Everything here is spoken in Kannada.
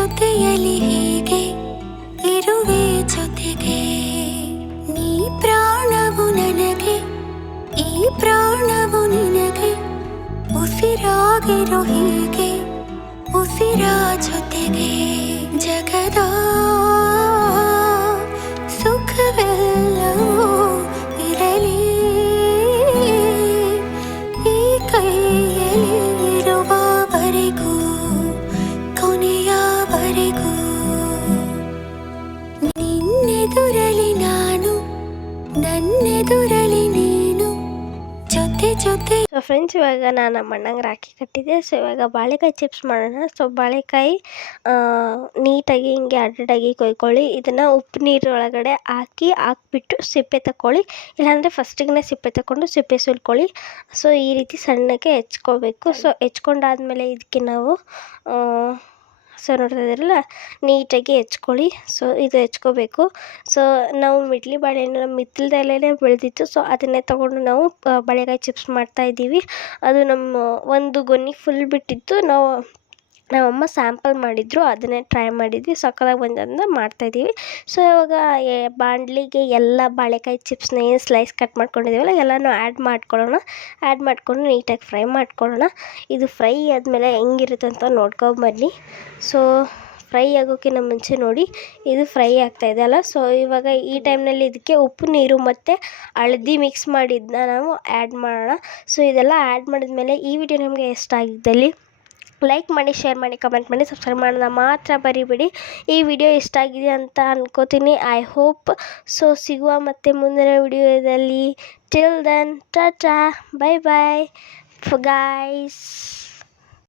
ಜೊತೆಯಲಿ ಹೀಗೆ ಇರುವೆ ಜೊತೆಗೆ ನೀ ಪ್ರಾಣವು ನನಗೆ ಈ ಪ್ರಾಣವು ನಿನಗೆ ಉಸಿರಾಗಿರೋ ಹೀಗೆ ಉಸಿರ ಜೊತೆಗೆ ಜಗದ ಸುಖವೆಲ್ಲವೂ ಇರಲಿ ಈ ಕೈಯಲ್ಲಿ ನಿನ್ನೆದುರಲಿ ನಾನು, ನನ್ನೆದುರಲಿ ನೀನು. ಜೊತೆ ಜೊತೆ ಸೊ ಫ್ರೆಂಡ್ಸ್ ಇವಾಗ ನಾನು ನಮ್ಮ ಅಣ್ಣಂಗೆ ರಾಖಿ ಕಟ್ಟಿದ್ದೆ. ಸೊ ಇವಾಗ ಬಾಳೆಕಾಯಿ ಚಿಪ್ಸ್ ಮಾಡೋಣ. ಸೊ ಬಾಳೆಕಾಯಿ ನೀಟಾಗಿ ಹಿಂಗೆ ಅಡ್ಡಾಗಿ ಕೊಯ್ಕೊಳ್ಳಿ. ಇದನ್ನು ಉಪ್ಪು ನೀರೊಳಗಡೆ ಹಾಕಿ, ಹಾಕ್ಬಿಟ್ಟು ಸಿಪ್ಪೆ ತಗೊಳ್ಳಿ ಇಲ್ಲಾಂದರೆ ಫಸ್ಟಿಗೆ ಸಿಪ್ಪೆ ತಗೊಂಡು ಸಿಪ್ಪೆ ಸುಲ್ಕೊಳ್ಳಿ. ಸೊ ಈ ರೀತಿ ಸಣ್ಣಕ್ಕೆ ಹೆಚ್ಕೋಬೇಕು. ಸೊ ಹೆಚ್ಕೊಂಡಾದ್ಮೇಲೆ ಇದಕ್ಕೆ ನಾವು ಸೊ ನೋಡ್ತಾ ಇದ್ದೀರಲ್ಲ? ನೀಟಾಗಿ ಹೆಚ್ಕೊಳ್ಳಿ. ಸೊ ಇದು ಹೆಚ್ಕೋಬೇಕು. ಸೊ ನಾವು ಮಿಡ್ಲಿ ಬಾಳೆಹಣ್ಣು ನಮ್ಮ ಹಿತ್ತಲ್ದಲ್ಲೇ ಬೆಳೆದಿತ್ತು. ಸೊ ಅದನ್ನೇ ತೊಗೊಂಡು ನಾವು ಬಾಳೆಕಾಯಿ ಚಿಪ್ಸ್ ಮಾಡ್ತಾ ಇದ್ದೀವಿ. ಅದು ನಮ್ಮ ಒಂದು ಗೊನೆ ಫುಲ್ ಬಿಟ್ಟಿತ್ತು. ನಾವು ನಮ್ಮಮ್ಮ ಸ್ಯಾಂಪಲ್ ಮಾಡಿದ್ರು, ಅದನ್ನೇ ಟ್ರೈ ಮಾಡಿದ್ವಿ. ಸಕ್ಕತ್ತಾಗಿ ಬಂದಿದ್ದರಿಂದ ಮಾಡ್ತಾಯಿದ್ದೀವಿ ಸೊ, ಇವಾಗ, ಎ, ಬಾಂಡ್ಲಿಗೆ ಎಲ್ಲ ಬಾಳೆಕಾಯಿ ಚಿಪ್ಸ್ನ ಏನು ಸ್ಲೈಸ್ ಕಟ್ ಮಾಡ್ಕೊಂಡಿದ್ದೀವಲ್ಲ ಎಲ್ಲನೂ ಆ್ಯಡ್ ಮಾಡ್ಕೊಳ್ಳೋಣ. ಆ್ಯಡ್ ಮಾಡಿಕೊಂಡು ನೀಟಾಗಿ ಫ್ರೈ ಮಾಡ್ಕೊಳ್ಳೋಣ. ಇದು ಫ್ರೈ ಆದಮೇಲೆ ಹೆಂಗಿರುತ್ತೆ ಅಂತ ನೋಡ್ಕೊಂಬನ್ನಿ ಸೊ ಫ್ರೈ ಆಗೋಕ್ಕಿಂತ ಮುಂಚೆ ನೋಡಿ, ಇದು ಫ್ರೈ ಆಗ್ತಾಯಿದೆ ಅಲ್ಲ. ಸೊ, ಇವಾಗ ಈ ಟೈಮ್ನಲ್ಲಿ ಇದಕ್ಕೆ ಉಪ್ಪು, ನೀರು ಮತ್ತು ಹಳದಿ ಮಿಕ್ಸ್ ಮಾಡಿದ್ದನ್ನ ನಾವು ಆ್ಯಡ್ ಮಾಡೋಣ. ಸೊ, ಇದೆಲ್ಲ ಆ್ಯಡ್ ಮಾಡಿದ್ಮೇಲೆ ಈ ವಿಡಿಯೋ ನಿಮಗೆ ಇಷ್ಟ ಆಗಿದ್ದಲ್ಲಿ ಲೈಕ್ ಮಾಡಿ ಶೇರ್ ಮಾಡಿ ಕಮೆಂಟ್ ಮಾಡಿ ಸಬ್ಸ್ಕ್ರೈಬ್ ಮಾಡೋಣ ಮಾತ್ರ ಬರಿಬೇಡಿ ಈ ವಿಡಿಯೋ ಇಷ್ಟ ಆಗಿದೆ ಅಂತ ಅನ್ಕೋತೀನಿ. ಐ ಹೋಪ್ ಸೊ ಸಿಗುವ ಮತ್ತೆ ಮುಂದಿನ ವಿಡಿಯೋದಲ್ಲಿ ಟಿಲ್ ದೆನ್ ಟಾಟಾ ಬೈ ಬಾಯ್ ಗಾಯ್ಸ್